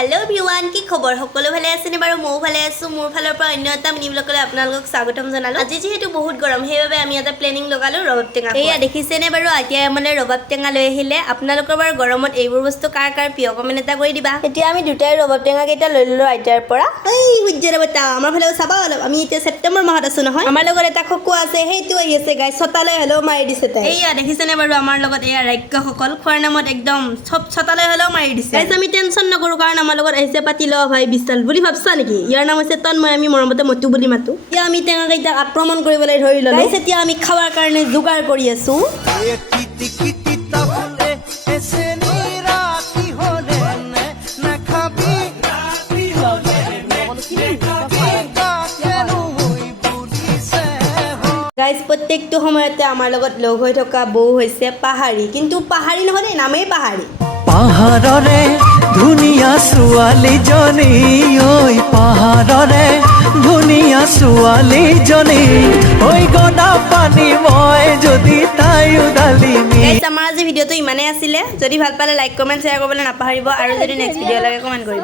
hello everyone की खबर सकलो ভালে আছে নে বাৰু মই ভালে আছো মোৰ ফালৰ পৰা অন্য এটা মিনি ব্লগলৈ আপোনালোকক স্বাগতম জনালো আজি যেহেতু বহুত গৰম সেইবাবে আমি এটা প্লেনিং লগালো ৰবাব টেঙা এয়া দেখিছে নে বাৰু এতিয়া মানে ৰবাব টেঙা লৈ আহিলে আপোনালোকৰ বাৰু গৰমত এইবোৰ বস্তু কাৰ প্ৰিয় কমেন্ট এটা কৰি দিবা এতিয়া আমি দুটাই ৰবাব টেঙা কেইটা লৈ ললো আইতাৰ পৰা এই হুজ্জা বটা আমাৰ ফালেও চাবা অলপ আমি এতিয়া সেপ্টেম্বৰ মাহত আছো নহয় আমাৰ লগত এটা খকু আছে হেইটো আহি আছে গাইস ছটালৈ হলো মাৰি দিছে তাই এয়া দেখিছে নে বাৰু আমাৰ লগত এয়া ৰাক্ষসকল খোৱাৰ নামত একদম সব ছটালৈ হলো মাৰি দিছে গাইস আমি টেনচন নকৰো কাৰণ আমাৰ লগত আহিছে পাতিলো ভাই বিশাল বুলি ভাবছা নেকি ইয়াৰ নাম হৈছে তন্ময় আমি মৰমতে মটু বুলি মাতো এতিয়া আমি টেঙা কেইটা আক্ৰমণ কৰিবলৈ ধৰি ললো গাইস এতিয়া আমি খাৱাৰ কাৰণে যোগাৰ কৰি আছো গাইস প্ৰত্যেকটো সময়তে আমাৰ লগত লগ হৈ থকা বৌ হৈছে পাহাৰী কিন্তু পাহাৰী নহয় নামেই পাহাৰী পাহাৰৰে ধুনীয়া ছোৱালীজনী ঐ পাহাৰৰে ধুনীয়া ছোৱালীজনী ঐ গনা পানী মই যদি তাই উদালি গাইস আমাৰ আজি ভিডিঅ'টো ইমানেই আছিলে যদি ভাল পালে লাইক কমেন্ট শ্বেয়াৰ কৰিবলৈ নাপাহৰিব আৰু যদি নেক্সট ভিডিঅ' লাগে কমেন্ট কৰিব